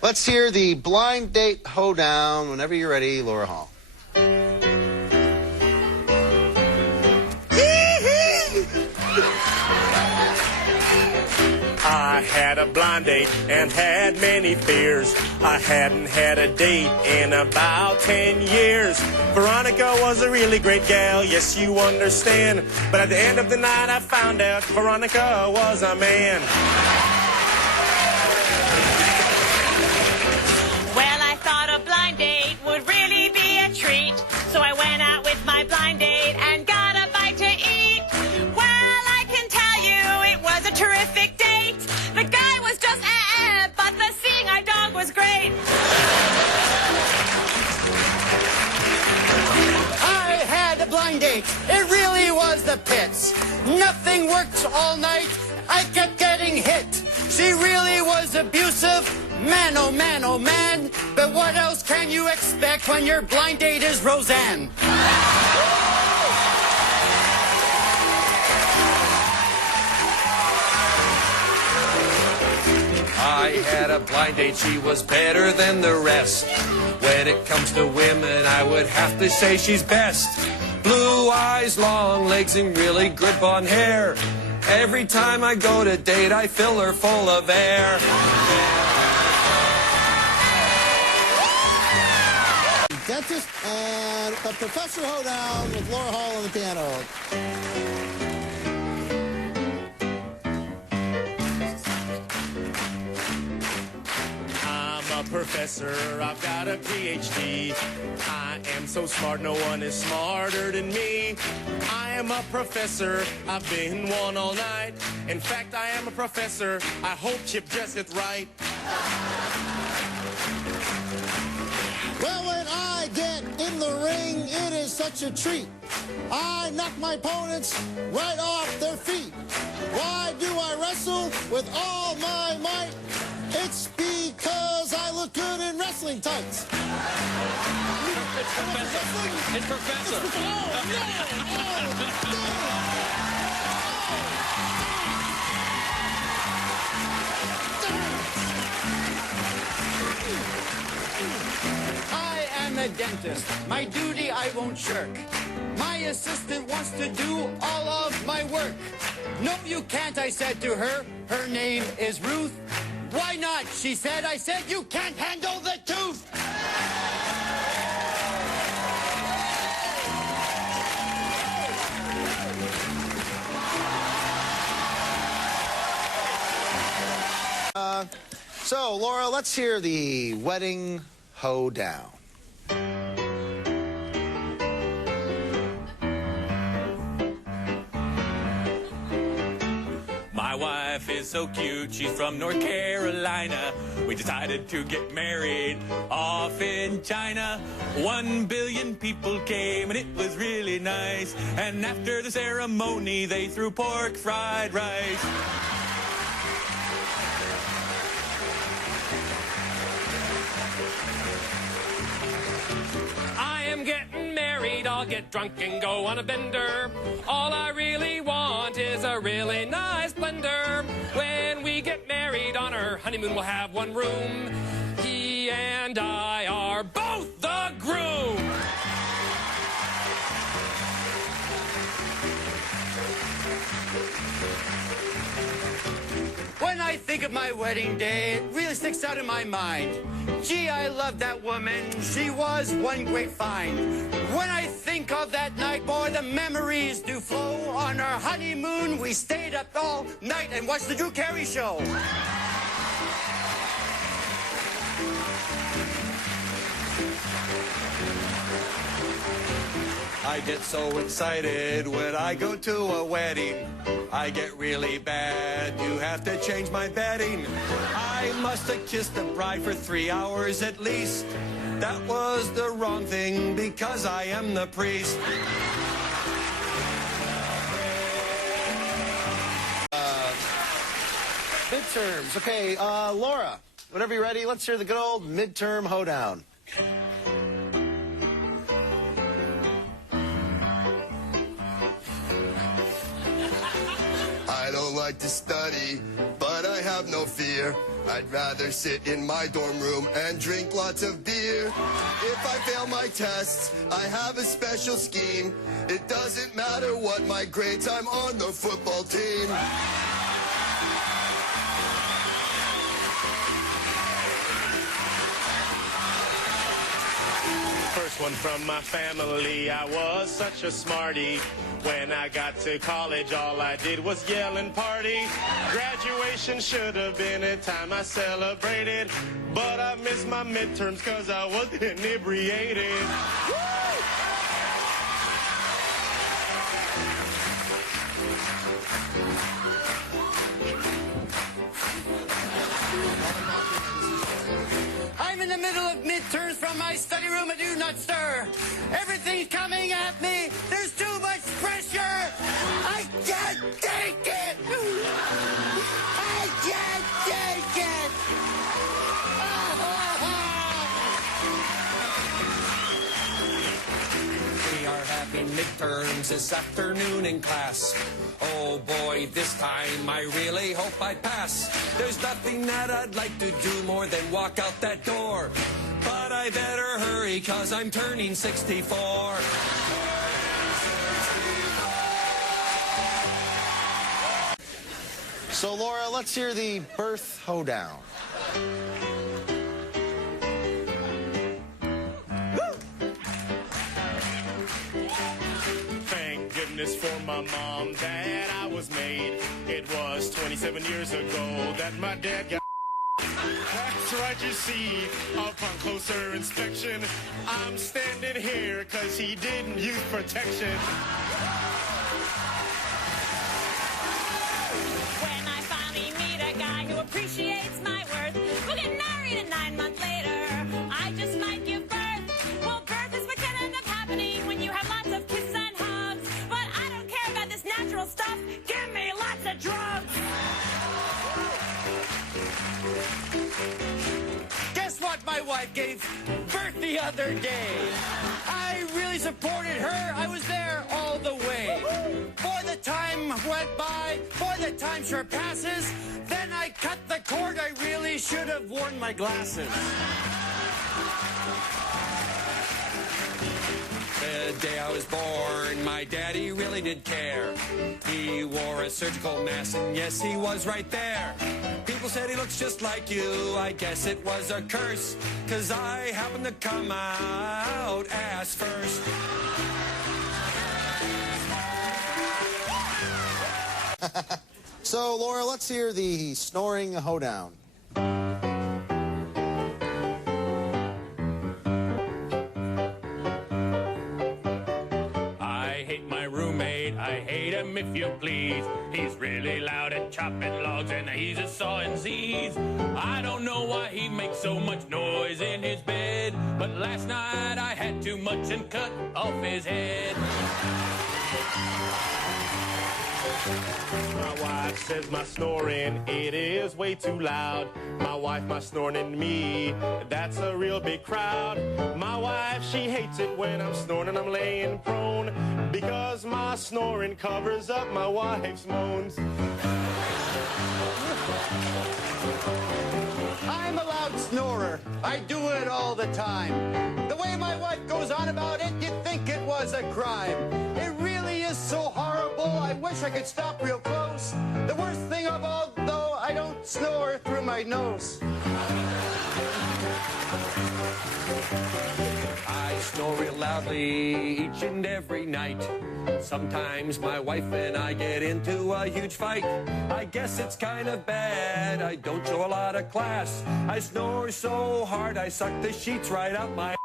Let's hear the blind date hoedown. Whenever you're ready, Laura Hall. I had a blind date and had many fears. I hadn't had a date in about 10 years. Veronica was a really great gal, yes, you understand. But at the end of the night, I found out Veronica was a man. Well, I thought a blind date would really be a treat. So I went out with my blind date and got a bite to eat. Well, I can tell you it was a terrific date. The guy was just but the seeing eye dog was great. I had a blind date. It really was the pits. Nothing worked all night. I kept getting hit. She really was abusive. Man, oh man, oh man. But what else can you expect when your blind date is Roseanne? I had a blind date, she was better than the rest. When it comes to women, I would have to say she's best. Blue eyes, long legs, and really good blonde hair. Every time I go to date, I fill her full of air. Dentist and a Professor Hoedown with Laura Hall on the piano. I'm a professor, I've got a PhD. I am so smart, no one is smarter than me. I am a professor, I've been one all night. In fact, I am a professor, I hope Chip gets it right. Well, when I get in the ring, it is such a treat. I knock my opponents right off their feet. Why do I wrestle with all my might? It's because I look good in wrestling tights. It's Professor. It's Professor. I am a dentist. My duty I won't shirk. My assistant wants to do all of my work. No, you can't, I said to her. Her name is Ruth. Why not? She said. I said, you can't handle the tooth. So, Laura, let's hear the wedding hoedown. My wife is so cute, she's from North Carolina. We decided to get married off in China. 1 billion people came and it was really nice. And after the ceremony, they threw pork fried rice. I am getting married, I'll get drunk and go on a bender. All I really want is a really nice blender. When we get married on our honeymoon, we'll have one room. He and I are both the groom. When I think of my wedding day, it really sticks out in my mind. Gee, I love that woman. She was one great find. When I think of that night, boy, the memories do flow. On our honeymoon, we stayed up all night and watched the Drew Carey show. I get so excited when I go to a wedding. I get really bad, you have to change my bedding. I must have kissed the bride for 3 hours at least. That was the wrong thing because I am the priest. Midterms. Okay, Laura, whenever you're ready, let's hear the good old midterm hoedown. I don't like to study, but I I have no fear. I'd rather sit in my dorm room and drink lots of beer. If I fail my tests, I have a special scheme. It doesn't matter what my grades, I'm on the football team. First one from my family, I was such a smarty. When I got to college, all I did was yell and party. Graduation should have been a time I celebrated, but I missed my midterms cause I was inebriated. I'm in the middle of midterms from my study room. I do not stir. Everything's coming at me. There's too much pressure. I can't take it. I can't take it. We are having midterms this afternoon in class. Oh boy, this time I really hope I pass. There's nothing that I'd like to do more than walk out that door. But I better hurry, cause I'm turning 64. So, Laura, let's hear the birth hoedown. Thank goodness for my mom that I was made. It was 27 years ago that my dad got. That's right, you see, upon closer inspection, I'm standing here cause he didn't use protection. When I finally meet a guy who appreciates my worth, we'll get married and 9 months later, I just might give birth. Well, birth is what can end up happening when you have lots of kisses and hugs. But I don't care about this natural stuff. Give me lots of drugs. Guess what my wife gave birth the other day? I really supported her. I was there all the way. Before the time went by, before the time sure passes, then I cut the cord. I really should have worn my glasses. The day I was born, my daddy really did care. He wore a surgical mask, and yes, he was right there. People said he looks just like you. I guess it was a curse, 'cause I happened to come out ass first. So, Laura, let's hear the snoring hoedown. I hate him if you please. He's really loud at chopping logs and he's a sawing seeds. I don't know why he makes so much noise in his bed, but last night I had too much and cut off his head. My wife says my snoring, it is way too loud. My wife, my snoring, and me, that's a real big crowd. My wife, she hates it when I'm snoring and I'm laying prone, because my snoring covers up my wife's moans. I'm a loud snorer. I do it all the time. The way my wife goes on about it, you'd think it was a crime. It really is so horrible, I wish I could stop real close. The worst thing of all, though, I don't snore through my nose. I snore real loudly each and every night. Sometimes my wife and I get into a huge fight. I guess it's kind of bad, I don't show a lot of class. I snore so hard I suck the sheets right out my